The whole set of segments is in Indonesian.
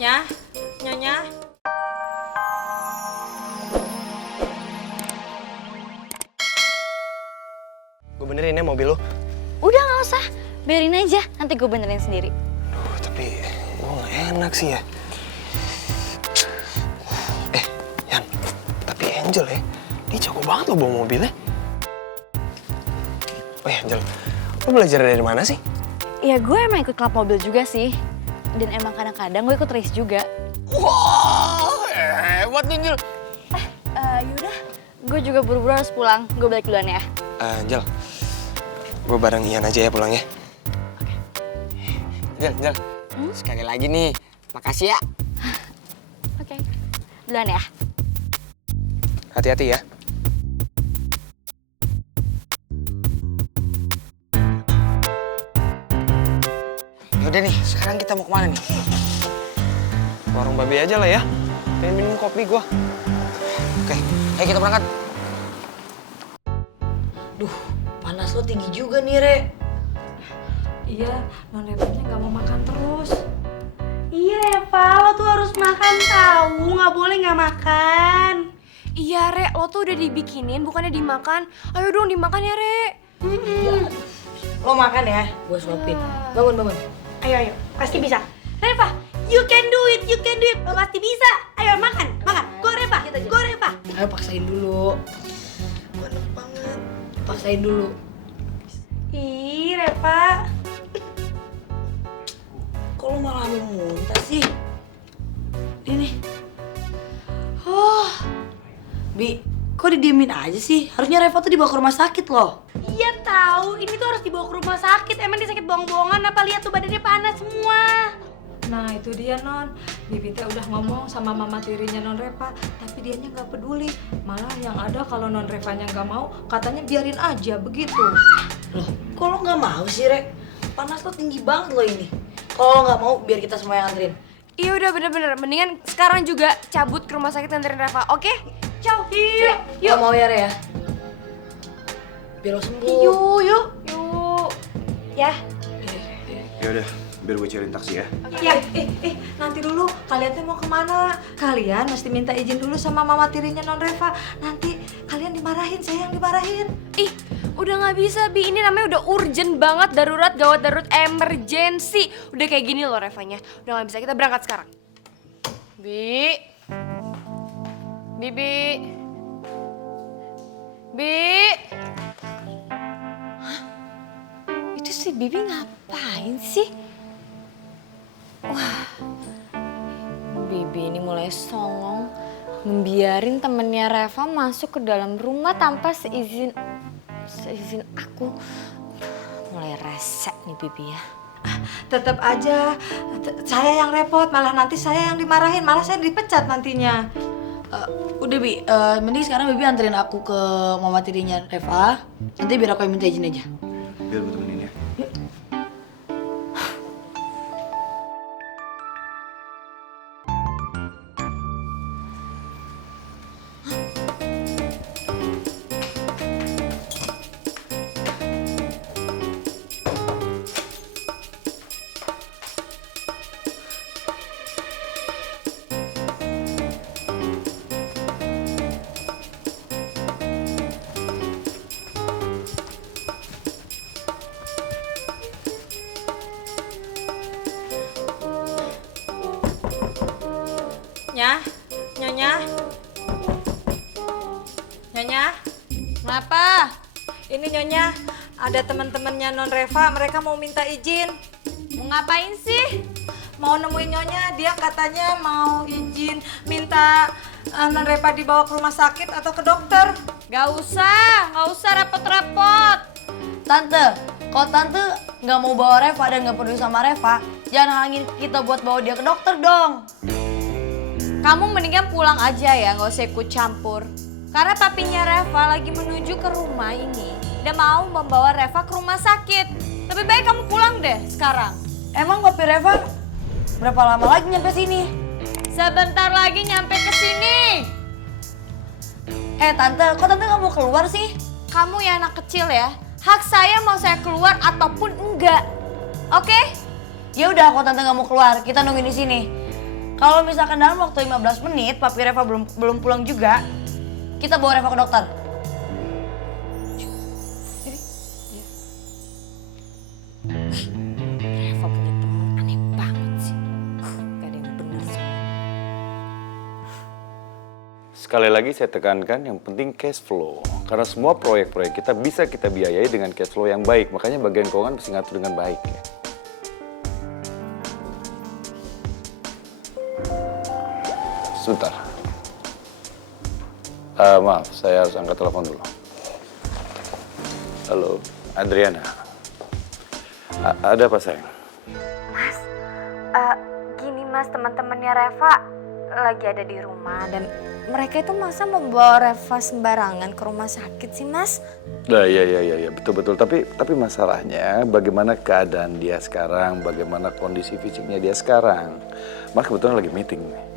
Nya, Nyonya. Gue benerin ya mobil lo. Udah gak usah, biarin aja, nanti gue benerin sendiri. Duh, tapi gue gak enak sih ya. Yan, tapi Angel ya, dia jago banget lo bawa mobilnya. Oh ya Angel, lo belajar dari mana sih? Ya gue emang ikut klub mobil juga sih. Dan emang kadang-kadang gue ikut race juga. Wah, hebat nih Angel. Yaudah, gue juga buru-buru harus pulang. Gue balik duluan ya. Angel, gue bareng Ian aja ya pulangnya. Angel, sekali lagi nih, makasih ya. Oke, duluan ya. Hati-hati ya. Yaudah nih, sekarang kita mau kemana nih? Warung babi aja lah ya. Pengen minum kopi gua. Oke, ayo kita berangkat. Duh, panas lo tinggi juga nih, Re. Iya, non Revanya nggak mau makan terus. Iya Eva, lo tuh harus makan tahu, nggak boleh nggak makan. Iya, Re, lo tuh udah dibikinin, bukannya dimakan. Ayo dong dimakan ya, Re. Lo makan ya, gue suapin. Bangun. Ayo, pasti bisa. Reva, you can do it, lo pasti bisa. Ayo makan. Go Reva, go Reva. Ayo paksain dulu. Enak banget. Paksain dulu. Ih Reva, Kok lo malah muntah sih? Ini. Bi, kok didiemin aja sih? Harusnya Reva tuh dibawa ke rumah sakit loh. iya tahu. Ini tuh harus dibawa ke rumah sakit. Emang dia sakit bohong-bohongan? Apa lihat tuh badannya panas semua? Nah itu dia non, Bibi teh udah ngomong sama mama tirinya non Reva, tapi dianya nggak peduli. Malah yang ada kalau non Revanya nggak mau, katanya biarin aja begitu. Loh, kok lo nggak mau sih, Re? Panas lo tinggi banget lo ini. Kalau lo nggak mau, biar kita semua yang anterin. Iya udah bener-bener, mendingan sekarang juga cabut ke rumah sakit nganterin Reva, oke? Ciao. Yuk. Lo mau ya, Re ya? Biar lo sembuh. Yuk. Ya. Yaudah, biar gue cariin taksi ya. Ya, nanti dulu kalian tuh mau kemana? Kalian mesti minta izin dulu sama mama tirinya non Reva. Nanti kalian dimarahin, saya yang dimarahin. Ih, udah nggak bisa, Bi. Ini namanya udah urgent banget, darurat, gawat, darurat, emergency. Udah kayak gini loh Revanya. Udah nggak bisa, kita berangkat sekarang. Bi. Hah? Itu si Bibi ngapain sih? Wah, Bibi ini mulai songong. Membiarin temennya Reva masuk ke dalam rumah tanpa seizin aku. Mulai resek nih Bibi ya. Tetap aja, saya yang repot, malah nanti saya yang dimarahin, malah saya dipecat nantinya. Udah Bi, mending sekarang Bibi anterin aku ke mama tirinya Reva. Nanti biar aku yang minta izin aja. Biar gue temenin ya. Nyonya, Kenapa? ini Nyonya, ada teman-temannya non Reva, mereka mau minta izin. Mau ngapain sih? Mau nemuin Nyonya, dia katanya mau izin minta non Reva dibawa ke rumah sakit atau ke dokter. Gak usah repot-repot. Tante, kalau Tante nggak mau bawa Reva dan nggak peduli sama Reva, jangan halangin kita buat bawa dia ke dokter dong. Kamu mendingan pulang aja ya, gak usah ikut campur. Karena papinya Reva lagi menuju ke rumah ini. Dia mau membawa Reva ke rumah sakit. Lebih baik kamu pulang deh sekarang. Emang papi Reva berapa lama lagi nyampe sini? Sebentar lagi nyampe ke sini. Tante, kok Tante nggak mau keluar sih? Kamu ya anak kecil ya. Hak saya mau saya keluar ataupun enggak. Oke? Ya udah, kalau Tante nggak mau keluar, kita nungguin di sini. Kalau misalkan dalam waktu 15 menit papi Reva belum pulang juga, kita bawa Reva ke dokter. Reva punya temen aneh banget sih. Gak ada yang bener sih. Sekali lagi saya tekankan yang penting cash flow. Karena semua proyek-proyek kita bisa kita biayai dengan cash flow yang baik. Makanya bagian keuangan mesti ngatur dengan baik ya. Sebentar. Maaf, saya harus angkat telepon dulu. Halo, Adriana. Ada apa sayang? Mas, gini mas, teman-temannya Reva lagi ada di rumah dan mereka itu masa mau bawa Reva sembarangan ke rumah sakit sih mas? Nah, iya, betul. Tapi masalahnya bagaimana keadaan dia sekarang, bagaimana kondisi fisiknya dia sekarang. Mas kebetulan lagi meeting nih.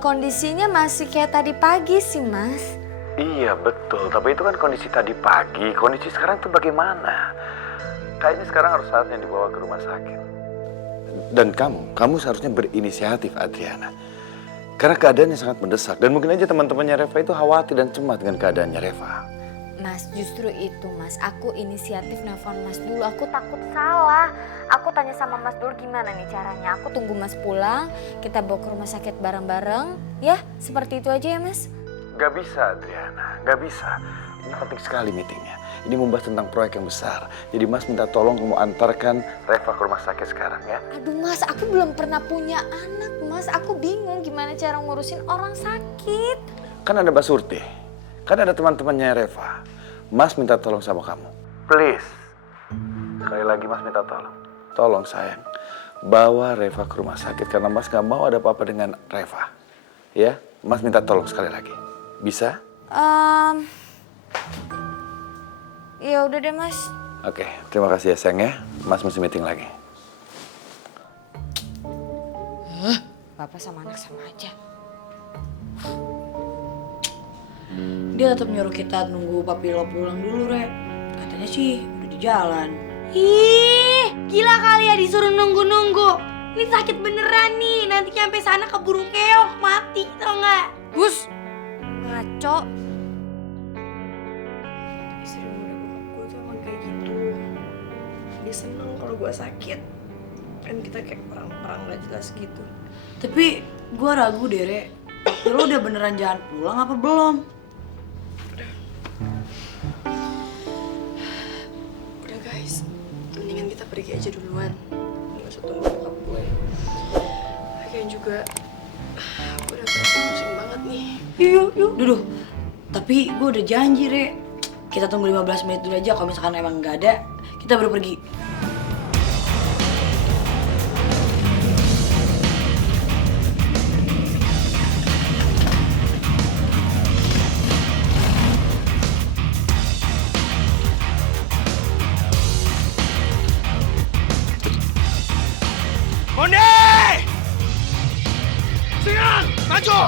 Kondisinya masih kayak tadi pagi sih mas. Iya betul, tapi itu kan kondisi tadi pagi. Kondisi sekarang tuh bagaimana? Kayaknya sekarang harus saatnya dibawa ke rumah sakit. Dan kamu seharusnya berinisiatif Adriana. Karena keadaannya sangat mendesak dan mungkin aja teman-temannya Reva itu khawatir dan cemas dengan keadaannya Reva. Mas, justru itu mas, aku inisiatif nelfon mas dulu, aku takut salah. Aku tanya sama mas dulu gimana nih caranya, aku tunggu mas pulang, kita bawa ke rumah sakit bareng-bareng. Ya, seperti itu aja ya mas. Gak bisa Adriana, gak bisa. Ini penting sekali meetingnya. Ini membahas tentang proyek yang besar. Jadi mas minta tolong kamu antarkan Reva ke rumah sakit sekarang ya. Aduh mas, aku belum pernah punya anak mas, aku bingung gimana cara ngurusin orang sakit. Kan ada Mbak Surti, kan ada teman-temannya Reva. Mas minta tolong sama kamu. Please. Sekali lagi mas minta tolong. Tolong sayang, bawa Reva ke rumah sakit karena mas gak mau ada apa-apa dengan Reva. Ya, mas minta tolong sekali lagi. Bisa? Ya udah deh mas. Oke, terima kasih ya sayang ya. Mas mesti meeting lagi. Bapak sama anak sama aja. Dia tetap nyuruh kita nunggu papi lo pulang dulu, Re. Katanya sih udah di jalan. Ih, gila kali ya disuruh nunggu-nunggu. Ini sakit beneran nih, nanti nyampe sana keburu keok, mati tau nggak? Gus, ngaco. Istri muda bokap gue tuh emang kayak gitu. Dia seneng kalau gue sakit. Kan kita kayak perang-perang gak jelas gitu. Tapi gue ragu deh, Re. Lo udah beneran jalan pulang apa belum? Udah guys, mendingan kita pergi aja duluan. Gak usah tunggu bokap gue. Lagian juga, gue udah kerasa pusing banget nih. Yuk. Duduh. Tapi gue udah janji, Re. Kita tunggu 15 menit dulu aja. Kalau misalkan emang nggak ada, kita baru pergi. Mondi! Singan, maju!